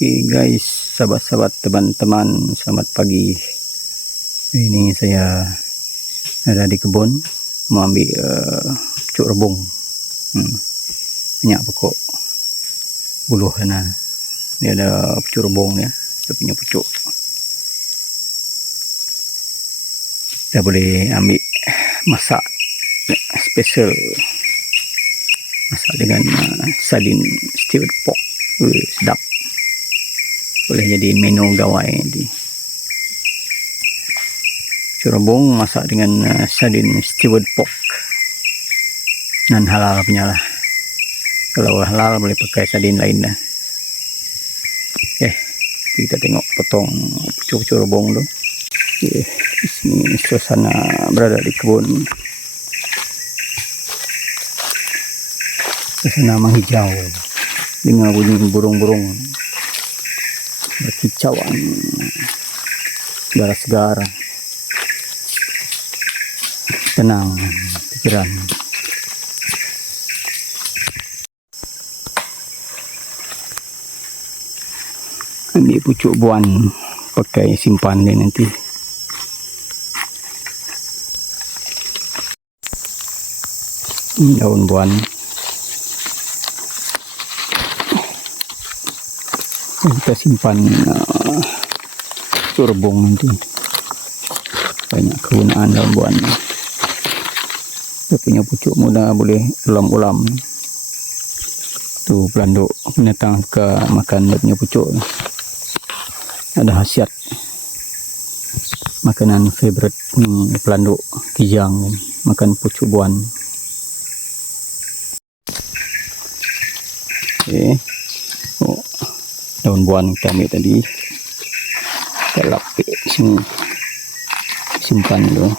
Okay guys, sahabat-sahabat teman-teman, selamat pagi. Ini saya ada di kebun mau ambil uh, pucuk rebung. Hmm. Banyak pokok buluh sana. Dia ada pucuk rebung dia. Dia punya pucuk. Kita boleh ambil masak special masak dengan uh, sardin stewed pork. Uh, sedap boleh jadi menu gawai nanti curabong masak dengan uh, sardin stewed pork. Non halal punya lah. Kalau halal boleh pakai sardin lain lah eh kita tengok potong pucuk-pucuk rebung tu. Okay. di sini suasana berada di kebun. Suasana menghijau. Dengan bunyi burung-burung berkicauan udara segar tenang pikiran. Ambil pucuk buan pakai simpan dia nanti. Daun buan kita simpan uh, turbong nanti. Banyak kegunaan daun buan dia punya pucuk muda boleh ulam-ulam. Tu pelanduk binatang suka makan dia punya pucuk. Ada khasiat. Makanan favorite ni pelanduk kijang makan pucuk buan. Okay. oh daun kita ambil tadi. Kita lapik sini. Simpan dulu.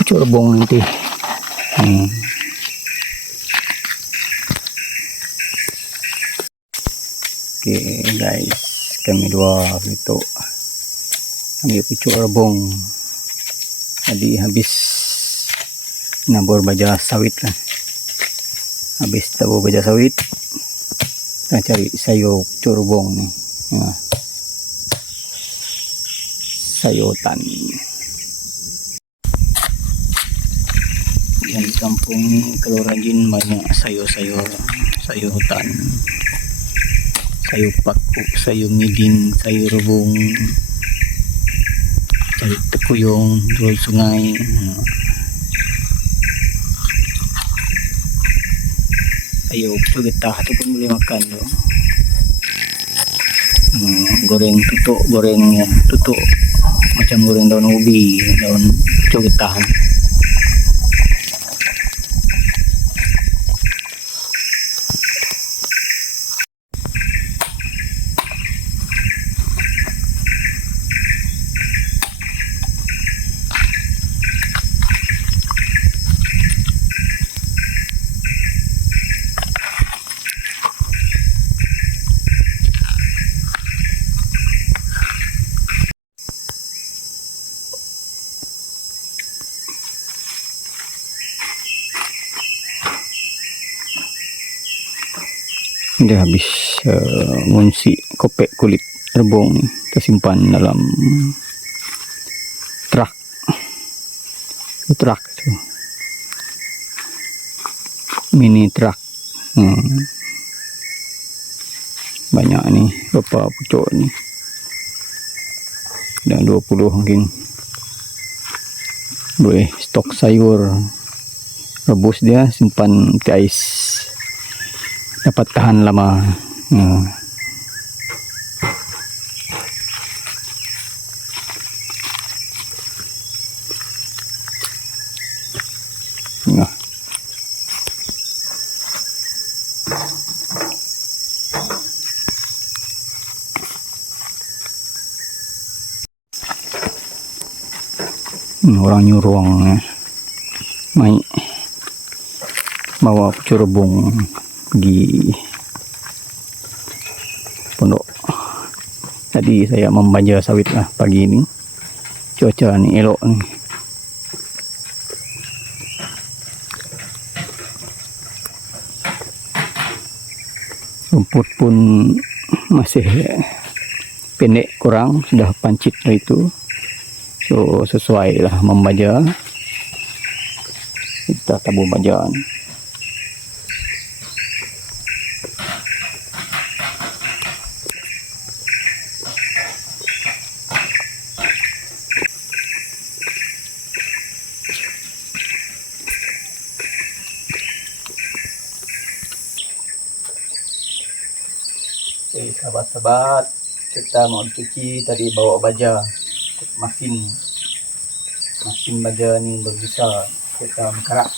Pucuk rebung nanti. Hmm. ok guys. Kami dua itu ambil pucuk rebung. Tadi habis. Nabur baja sawit lah habis tabu baja sawit kita cari sayur curubong ni ya. sayutan yang di kampung ni kalau rajin banyak sayur-sayur sayur hutan sayur paku sayur miding sayur rebung cari tekuyung turun sungai ya. Ayo pucuk getah tu pun boleh makan tu. Hmm, goreng tutuk goreng tutuk macam goreng daun ubi daun pucuk dia habis uh, ngunci kopek kulit rebung ni kita simpan dalam truk truk tu. Mini truk hmm. banyak ni berapa pucuk ni? Dan 20 mungkin. Boleh stok sayur. Rebus dia simpan di ais dapat tahan lama hmm. Ya. Hmm, orang nyuruh eh. mai bawa pucuk rebung pergi pondok. Tadi saya membanja sawit lah pagi ni. Cuaca ni elok ni. Rumput pun masih pendek kurang sudah pancit lah itu. So sesuai lah membaja kita tabur bajaan Okay, sahabat-sahabat, kita mau cuci tadi bawa baja. Mesin mesin baja ni berbesar kita mengkerak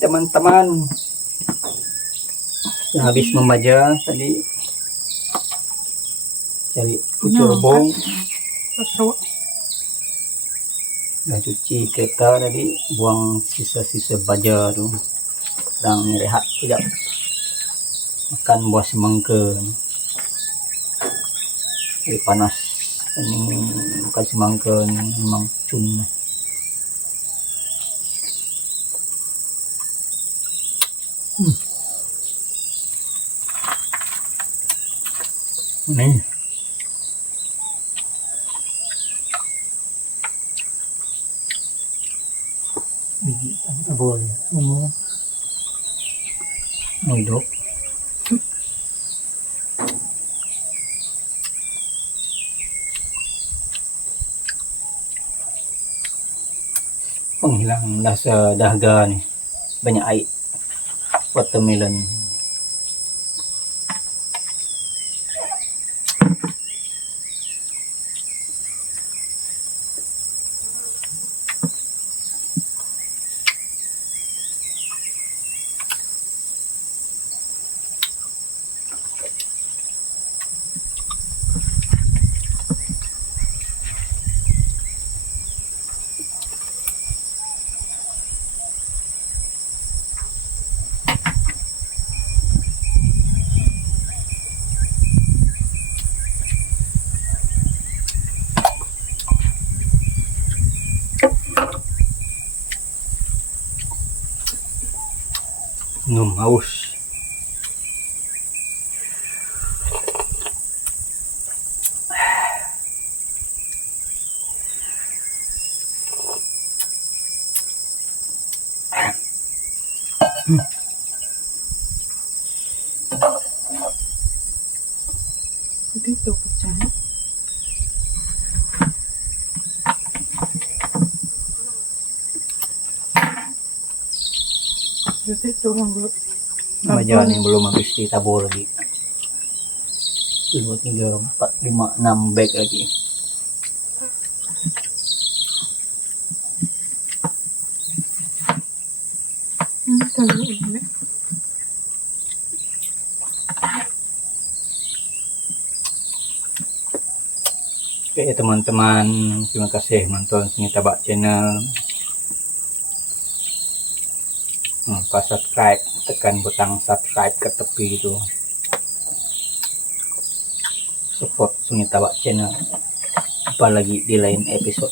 teman-teman. Habis membaja tadi. Cari kucur bong. Dah cuci kereta tadi Buang sisa-sisa baja tu. Sedang rehat sekejap. Makan buah semangka. Eh, panas. Ini bukan semangka ni Memang cun Ni Biji tak boleh. Semua. Hidup Penghilang rasa dahaga ni Banyak air Watermelon no mouse. Hmm. Bro. Majalan yang belum habis ditabur lagi. Dua, tiga, empat, lima, enam bag lagi. Hmm. Oke teman-teman, terima kasih menonton sini tabak channel. Hmm, pas subscribe, tekan butang subscribe ke tepi itu. Support Sunyi Tabak channel. Apa lagi di lain episode.